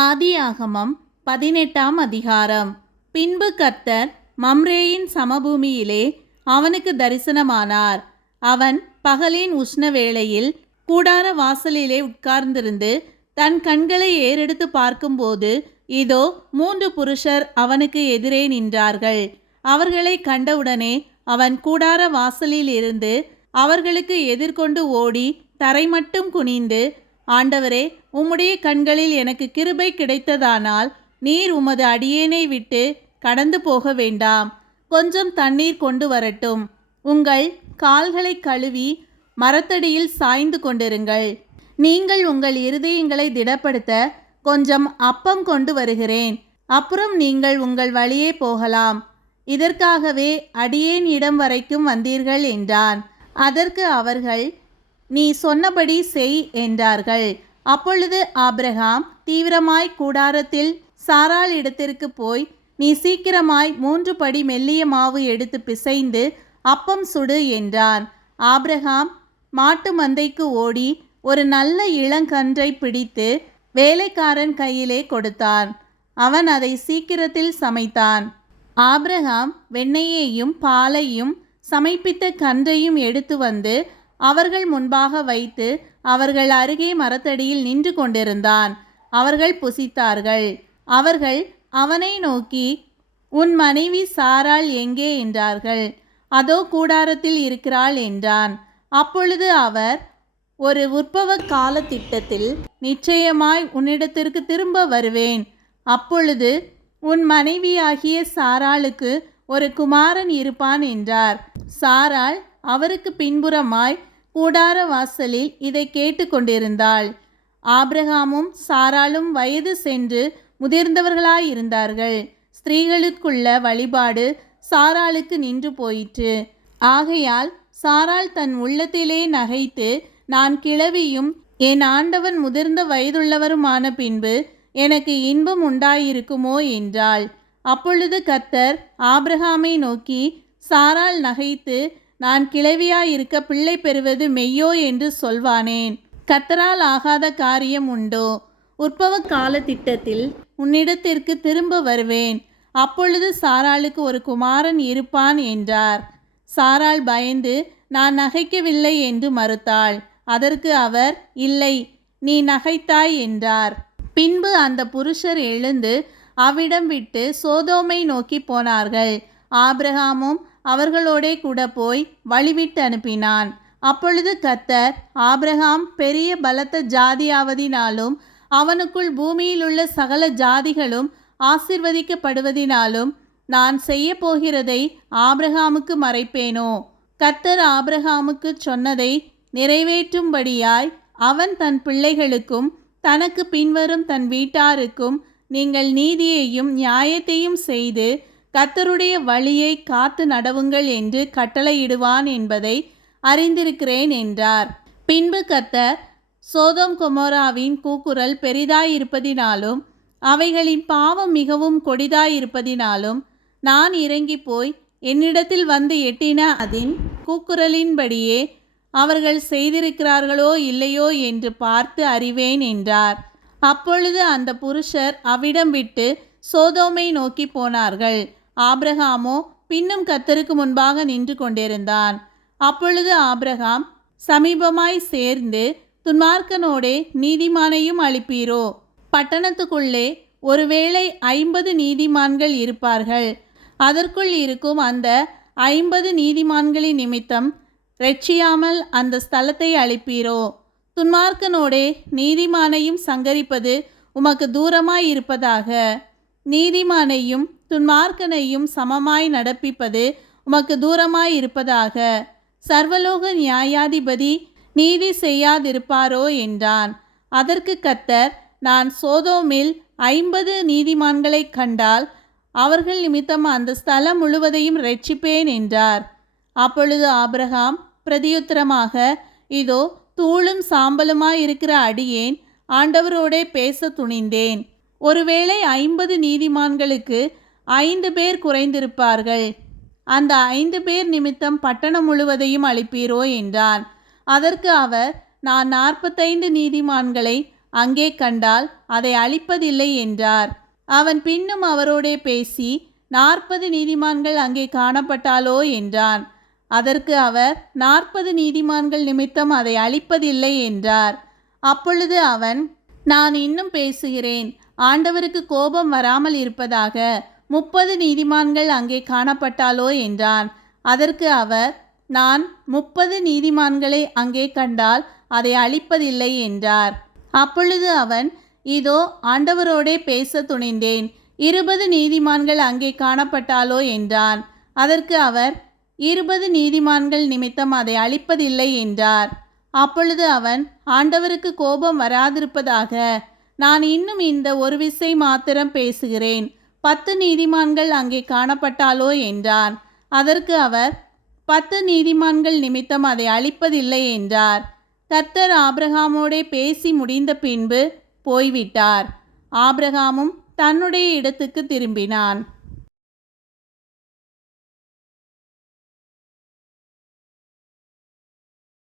ஆதியாகமம் பதினெட்டாம் அதிகாரம். பின்பு கர்த்தர் மம்ரேயின் சமபூமியிலே அவனுக்கு தரிசனமானார். அவன் பகலின் உஷ்ண வேளையில் கூடார வாசலிலே உட்கார்ந்திருந்து தன் கண்களை ஏறெடுத்து பார்க்கும்போது இதோ மூன்று புருஷர் அவனுக்கு எதிரே நின்றார்கள். அவர்களை கண்டவுடனே அவன் கூடார வாசலில் இருந்து அவர்களுக்கு எதிர்கொண்டு ஓடி தரை மட்டும் குனிந்து ஆண்டவரே உம்முடைய கண்களில் எனக்கு கிருபை கிடைத்ததானால் நீர் உமது அடியேனை விட்டு கடந்து போக வேண்டாம். கொஞ்சம் தண்ணீர் கொண்டு வரட்டும். உங்கள் கால்களை கழுவி மரத்தடியில் சாய்ந்து கொண்டிருங்கள். நீங்கள் உங்கள் இருதயங்களை திடப்படுத்த கொஞ்சம் அப்பம் கொண்டு வருகிறேன். அப்புறம் நீங்கள் உங்கள் வழியே போகலாம். இதற்காகவே அடியேன் இடம் வரைக்கும் வந்தீர்கள் என்றான். அதற்கு அவர்கள் நீ சொன்னபடி செய் என்றார்கள். அப்பொழுது ஆப்ரஹாம் தீவிரமாய் கூடாரத்தில் சாராள் இடத்திற்கு போய் நீ சீக்கிரமாய் மூன்று படி மெல்லிய மாவு எடுத்து பிசைந்து அப்பம் சுடு என்றான். ஆப்ரஹாம் மாட்டு மந்தைக்கு ஓடி ஒரு நல்ல இளங்கன்றை பிடித்து வேலைக்காரன் கையிலே கொடுத்தான். அவன் அதை சீக்கிரத்தில் சமைத்தான். ஆப்ரஹாம் வெண்ணெயையும் பாலையும் சமைப்பித்த கன்றையும் எடுத்து வந்து அவர்கள் முன்பாக வைத்து அவர்கள் அருகே மரத்தடியில் நின்று கொண்டிருந்தான். அவர்கள் புசித்தார்கள். அவர்கள் அவனை நோக்கி உன் மனைவி சாராள் எங்கே? என்றார்கள். அதோ கூடாரத்தில் இருக்கிறாள் என்றான். அப்பொழுது அவர் ஒரு உற்பவ கால திட்டத்தில் நிச்சயமாய் உன்னிடத்திற்கு திரும்ப வருவேன். அப்பொழுது உன் மனைவியாகிய சாராளுக்கு ஒரு குமாரன் இருப்பான் என்றார். சாராள் அவருக்கு பின்புறமாய் கூடார வாசலில் இதை கேட்டுக்கொண்டிருந்தாள் ஆப்ரஹாமும் சாராலும் வயது சென்று முதிர்ந்தவர்களாயிருந்தார்கள். ஸ்திரீகளுக்குள்ள வழிபாடு சாராளுக்கு நின்று போயிற்று. ஆகையால் சாராள் தன் உள்ளத்திலே நகைத்து நான் கிழவியும் என் ஆண்டவன் முதிர்ந்த வயதுள்ளவருமான பின்பு எனக்கு இன்பம் உண்டாயிருக்குமோ? என்றாள். அப்பொழுது கத்தர் ஆப்ரஹாமை நோக்கி சாராள் நகைத்து நான் கிளவியாயிருக்க பிள்ளை பெறுவது மெய்யோ என்று சொல்வானேன். கத்தரால் ஆகாத காரியம் உண்டோ? உற்பவ கால திட்டத்தில் உன்னிடத்திற்கு திரும்ப வருவேன். அப்பொழுது சாராளுக்கு ஒரு குமாரன் இருப்பான் என்றார். சாராள் பயந்து நான் நகைக்கவில்லை என்று மறுத்தாள். அதற்கு அவர் இல்லை நீ நகைத்தாய் என்றார். பின்பு அந்த புருஷர் எழுந்து அவ்விடம் விட்டு சோதோமை நோக்கி போனார்கள். ஆபிரகாமும் அவர்களோடே கூட போய் வழிவிட்டு அனுப்பினான். அப்பொழுது கத்தர் ஆப்ரஹாம் பெரிய பலத்த ஜாதியாவதினாலும் அவனுக்குள் பூமியிலுள்ள சகல ஜாதிகளும் ஆசிர்வதிக்கப்படுவதினாலும் நான் செய்ய போகிறதை ஆப்ரஹாமுக்கு மறைப்பேனோ? கத்தர் ஆப்ரஹாமுக்கு சொன்னதை நிறைவேற்றும்படியாய் அவன் தன் பிள்ளைகளுக்கும் தனக்கு பின்வரும் தன் வீட்டாருக்கும் நீங்கள் நீதியையும் நியாயத்தையும் செய்து கத்தருடைய வழியை காத்து நடவுங்கள் என்று கட்டளையிடுவான் என்பதை அறிந்திருக்கிறேன் என்றார். பின்பு கத்தர் சோதோம் கொமோராவின் கூக்குரல் பெரிதாயிருப்பதினாலும் அவைகளின் பாவம் மிகவும் கொடிதாயிருப்பதினாலும் நான் இறங்கி போய் என்னிடத்தில் வந்து எட்டின அதின் கூக்குரலின்படியே அவர்கள் செய்திருக்கிறார்களோ இல்லையோ என்று பார்த்து அறிவேன் என்றார். அப்பொழுது அந்த புருஷர் அவ்விடம் விட்டு சோதோமை நோக்கி போனார்கள். ஆப்ரஹாமோ பின்னும் கத்தருக்கு முன்பாக நின்று கொண்டிருந்தான். அப்பொழுது ஆப்ரஹாம் சமீபமாய் சேர்ந்து துன்மார்க்கனோடே நீதிமானையும் அளிப்பீரோ பட்டணத்துக்குள்ளே ஒருவேளை ஐம்பது நீதிமான்கள் இருப்பார்கள். அதற்குள் இருக்கும் அந்த ஐம்பது நீதிமான்களின் நிமித்தம் ரட்சியாமல் அந்த ஸ்தலத்தை அளிப்பீரோ துன்மார்க்கனோடே நீதிமானையும் சங்கரிப்பது உமக்கு தூரமாய் இருப்பதாக. நீதிமானையும் துன்மார்க்கனையும் சமமாய் நடப்பிப்பது உமக்கு தூரமாய் இருப்பதாக. சர்வலோக நியாயாதிபதி நீதி செய்யாதிருப்பாரோ என்றான். அதற்கு கத்தர் நான் சோதோமில் ஐம்பது நீதிமான்களை கண்டால் அவர்கள் நிமித்தம் அந்த ஸ்தலம் முழுவதையும் ரட்சிப்பேன் என்றார். அப்பொழுது ஆபிரகாம் பிரதியுத்தரமாக இதோ தூளும் சாம்பலுமாயிருக்கிற அடியேன் ஆண்டவரோடே பேச துணிந்தேன். ஒருவேளை ஐம்பது நீதிமான்களுக்கு ஐந்து பேர் குறைந்திருப்பார்கள். அந்த ஐந்து பேர் நிமித்தம் பட்டணம் முழுவதையும் அளிப்பீரோ என்றான். அதற்கு அவர் நான் நாற்பத்தைந்து நீதிமான்களை அங்கே கண்டால் அதை அழிப்பதில்லை என்றார். அவன் பின்னும் அவரோடே பேசி நாற்பது நீதிமான்கள் அங்கே காணப்பட்டாலோ என்றான். அதற்கு அவர் நாற்பது நீதிமான்கள் நிமித்தம் அதை அழிப்பதில்லை என்றார். அப்பொழுது அவன் நான் இன்னும் பேசுகிறேன். ஆண்டவருக்கு கோபம் வராமல் இருப்பதாக முப்பது நீதிமான்கள் அங்கே காணப்பட்டாலோ என்றான். அதற்கு அவர் நான் முப்பது நீதிமான்களை அங்கே கண்டால் அதை அழிப்பதில்லை என்றார். அப்பொழுது அவன் இதோ ஆண்டவரோடே பேச துணிந்தேன். இருபது நீதிமான்கள் அங்கே காணப்பட்டாலோ என்றான். அதற்கு அவர் இருபது நீதிமான்கள் நிமித்தம் அதை அழிப்பதில்லை என்றார். அப்பொழுது அவன் ஆண்டவருக்கு கோபம் வராதிருப்பதாக. நான் இன்னும் இந்த ஒரு விசை மாத்திரம் பேசுகிறேன். பத்து நீதிமான்கள் அங்கே காணப்பட்டாலோ? என்றான். அதற்கு அவர் பத்து நீதிமான்கள் நிமித்தம் அதை அழிப்பதில்லை என்றார். கர்த்தர் ஆபிரகாமோடே பேசி முடிந்த பின்பு போய்விட்டார். ஆபிரகாமும் தன்னுடைய இடத்துக்கு திரும்பினான்.